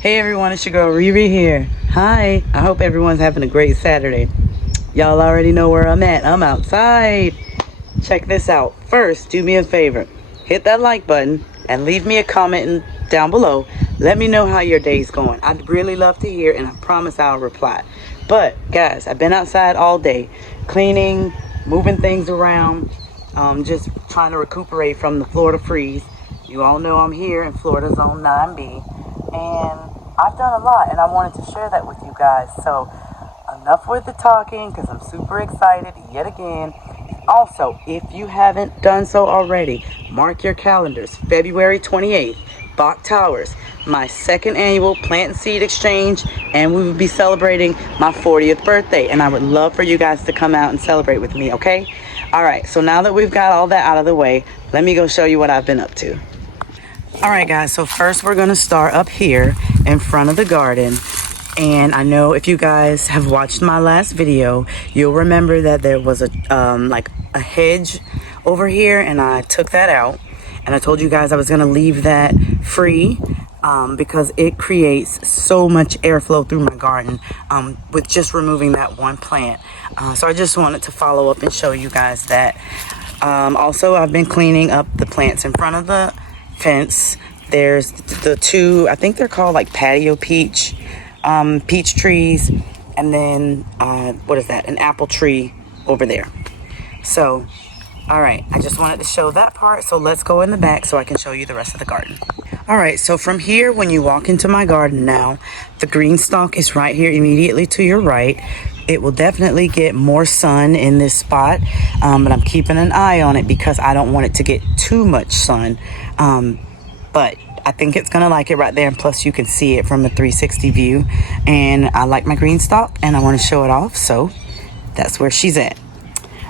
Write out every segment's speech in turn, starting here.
Hey everyone, it's your girl Riri here. Hi, I hope everyone's having a great Saturday. Y'all already know where I'm at. I'm outside. Check this out. First, do me a favor. Hit that like button and leave me a comment down below. Let me know how your day's going. I'd really love to hear, and I promise I'll reply. But guys, I've been outside all day, cleaning, moving things around, just trying to recuperate from the Florida freeze. You all know I'm here in Florida Zone 9B, and I've done a lot, and I wanted to share that with you guys. So enough with the talking, because I'm super excited yet again. Also, if you haven't done so already, mark your calendars. February 28th, Bach Towers, my second annual plant and seed exchange, and we will be celebrating my 40th birthday, and I would love for you guys to come out and celebrate with me, okay? All right, so now that we've got all that out of the way, let me go show you what I've been up to. All right, guys, so first we're going to start up here in front of the garden. And I know if you guys have watched my last video, you'll remember that there was a hedge over here, and I took that out. And I told you guys I was going to leave that free because it creates so much airflow through my garden with just removing that one plant. So I just wanted to follow up and show you guys that. Also, I've been cleaning up the plants in front of the fence. There's the two, I think they're called like patio peach trees, and then what is that, an apple tree over there. So all right, I just wanted to show that part, so let's go in the back so I can show you the rest of the garden. All right, so from here, when you walk into my garden now, the green stalk is right here immediately to your right. It will definitely get more sun in this spot, but I'm keeping an eye on it because I don't want it to get too much sun. But I think it's gonna like it right there, and plus you can see it from a 360 view. And I like my green stalk, and I want to show it off, so that's where she's at.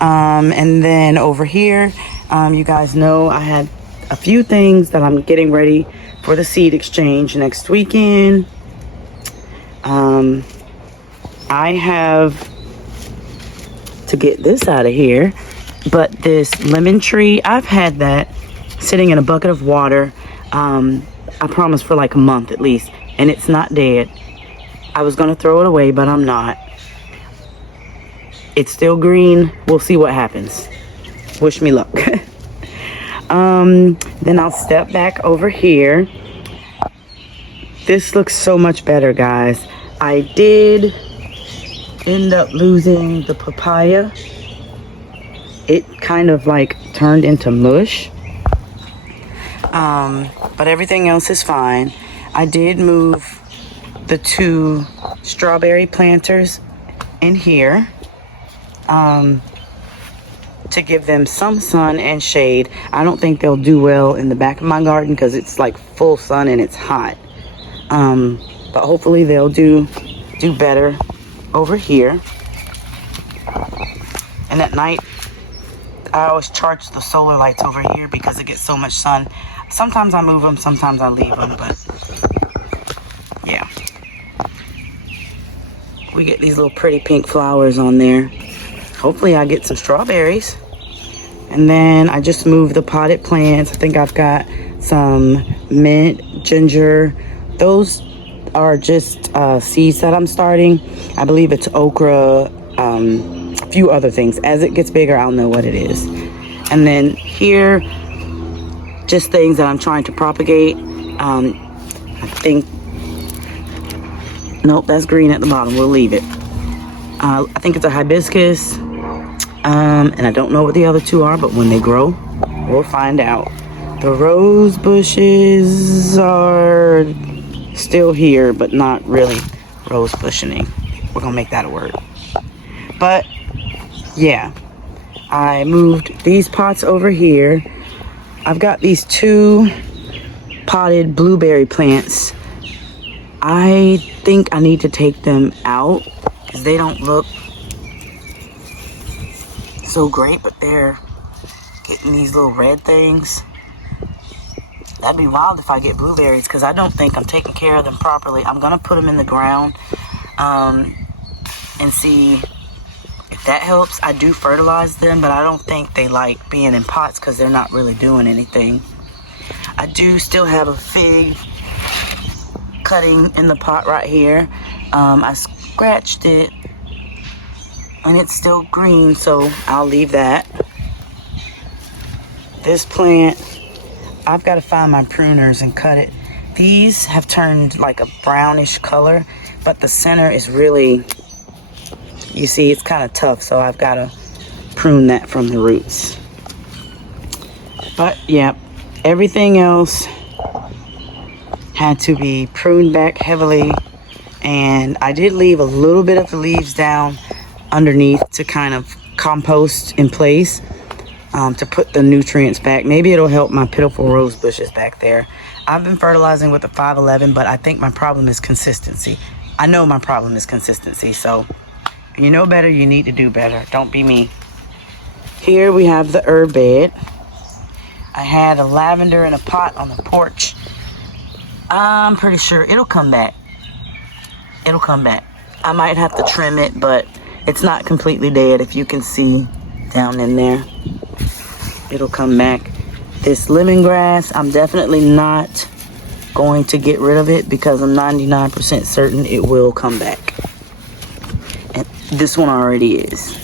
And then over here, you guys know I had a few things that I'm getting ready for the seed exchange next weekend. I have to get this out of here, but this lemon tree, I've had that sitting in a bucket of water, I promise, for like a month at least, and it's not dead. I was gonna throw it away, but I'm not. It's still green. We'll see what happens. Wish me luck. Then I'll step back over here. This looks so much better, guys. I did end up losing the papaya. It kind of like turned into mush. But everything else is fine. I did move the two strawberry planters in here to give them some sun and shade. I don't think they'll do well in the back of my garden because it's like full sun and it's hot. But hopefully they'll do better over here. And at night, I always charge the solar lights over here because it gets so much sun. Sometimes I move them, sometimes I leave them, but yeah. We get these little pretty pink flowers on there. Hopefully I get some strawberries. And then I just moved the potted plants. I think I've got some mint, ginger. Those are just seeds that I'm starting. I believe it's okra, a few other things. As it gets bigger, I'll know what it is. And then here, just things that I'm trying to propagate. I think, nope, that's green at the bottom. We'll leave it. I think it's a hibiscus. And I don't know what the other two are, but when they grow, we'll find out. The rose bushes are still here, but not really rose bushing. We're gonna make that a word. But yeah, I moved these pots over here. I've got these two potted blueberry plants. I think I need to take them out because they don't look so great, but they're getting these little red things. That'd be wild if I get blueberries because I don't think I'm taking care of them properly. I'm gonna put them in the ground and see if that helps. I do fertilize them, but I don't think they like being in pots because they're not really doing anything. I do still have a fig cutting in the pot right here. I scratched it and it's still green, so I'll leave that. This plant, I've got to find my pruners and cut it. These have turned like a brownish color, but the center is really, you see, it's kind of tough, so I've got to prune that from the roots. But yeah, everything else had to be pruned back heavily, and I did leave a little bit of the leaves down underneath to kind of compost in place, to put the nutrients back. Maybe it'll help my pitiful rose bushes back there. I've been fertilizing with the 511, but I think my problem is consistency. I know my problem is consistency, so you know better, you need to do better. Don't be me. Here we have the herb bed. I had a lavender in a pot on the porch. I'm pretty sure it'll come back. It'll come back. I might have to trim it, but it's not completely dead. If you can see down in there, it'll come back. This lemongrass, I'm definitely not going to get rid of it because I'm 99% certain it will come back. And this one already is.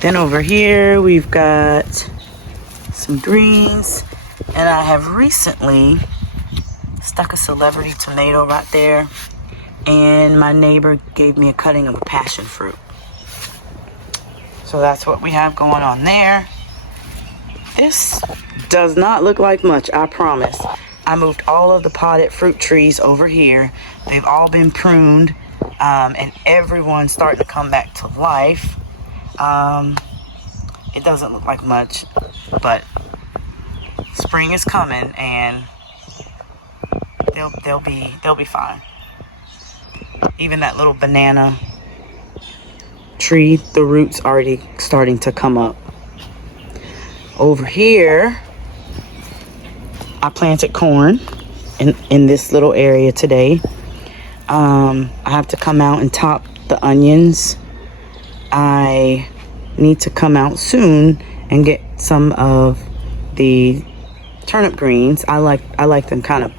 Then over here, we've got some greens, and I have recently stuck a celebrity tomato right there, and my neighbor gave me a cutting of a passion fruit. So that's what we have going on there. This does not look like much, I promise. I moved all of the potted fruit trees over here. They've all been pruned, and everyone's starting to come back to life. It doesn't look like much, but spring is coming, and they'll be fine. Even that little banana tree, the roots already starting to come up. Over here, I planted corn in this little area today. I have to come out and top the onions. I need to come out soon and get some of the turnip greens. I like them kind of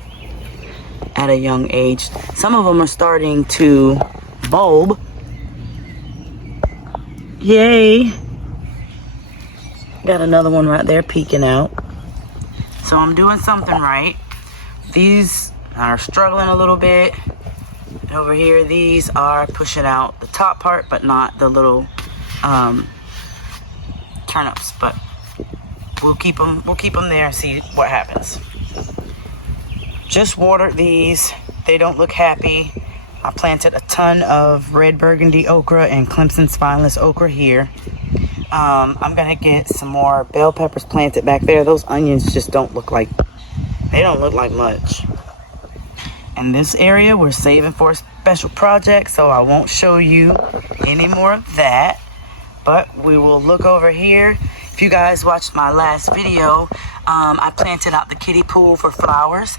at a young age. Some of them are starting to bulb. Yay! Got another one right there peeking out. So I'm doing something right. These are struggling a little bit. And over here, these are pushing out the top part, but not the little turnips. But we'll keep them there and see what happens. Just watered these. They don't look happy. I planted a ton of red burgundy okra and Clemson spineless okra here. I'm gonna get some more bell peppers planted back there. Those onions just don't look like much. And this area we're saving for a special project, so I won't show you any more of that. But we will look over here. If you guys watched my last video, I planted out the kiddie pool for flowers.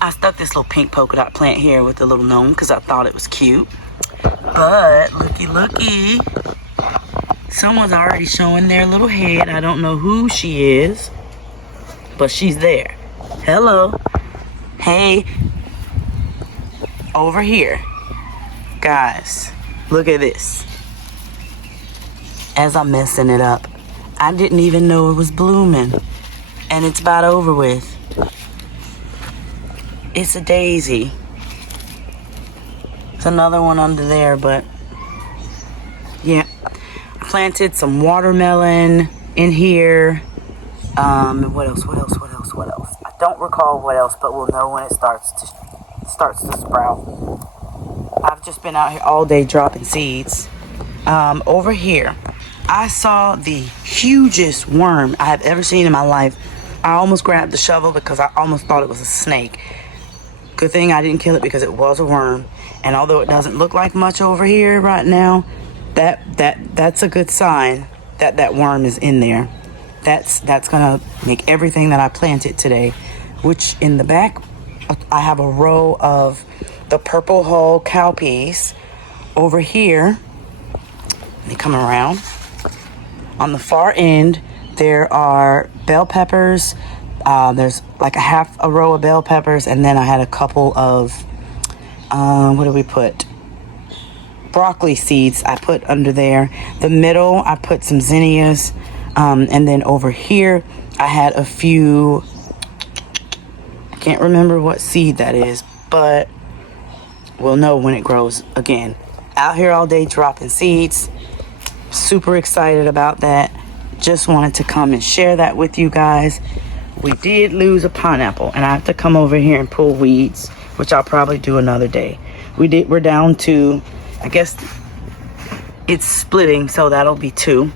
I stuck this little pink polka dot plant here with the little gnome because I thought it was cute. But looky. Someone's already showing their little head. I don't know who she is, but she's there. Hello. Hey. Over here. Guys, look at this. As I'm messing it up, I didn't even know it was blooming. And it's about over with. It's a daisy. It's another one under there, but yeah. Planted some watermelon in here. What else? I don't recall what else, but we'll know when it starts to sprout. I've just been out here all day dropping seeds. Over here, I saw the hugest worm I have ever seen in my life. I almost grabbed the shovel because I almost thought it was a snake. Good thing I didn't kill it because it was a worm. And although it doesn't look like much over here right now, that's a good sign that that worm is in there. That's gonna make everything that I planted today, which in the back I have a row of the purple hull cowpeas. Over here, let me come around. On the far end, there are bell peppers, There's like a half a row of bell peppers, and then I had a couple of, what did we put? Broccoli seeds I put under there. The middle, I put some zinnias. And then over here, I had a few, I can't remember what seed that is, but we'll know when it grows again. Out here all day dropping seeds. Super excited about that. Just wanted to come and share that with you guys. We did lose a pineapple, and I have to come over here and pull weeds, which I'll probably do another day. We're down to, I guess it's splitting, so that'll be 2.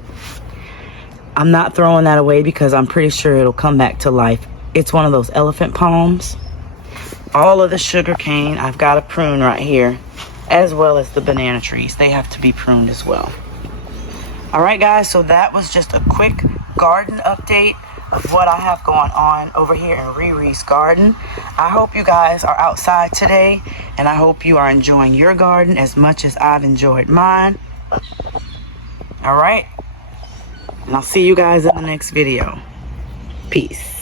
I'm not throwing that away because I'm pretty sure it'll come back to life. It's one of those elephant palms. All of the sugar cane, I've got to prune right here, as well as the banana trees. They have to be pruned as well. All right, guys, so that was just a quick garden update of what I have going on over here in Riri's garden. I hope you guys are outside today, and I hope you are enjoying your garden as much as I've enjoyed mine. All right, and I'll see you guys in the next video. Peace.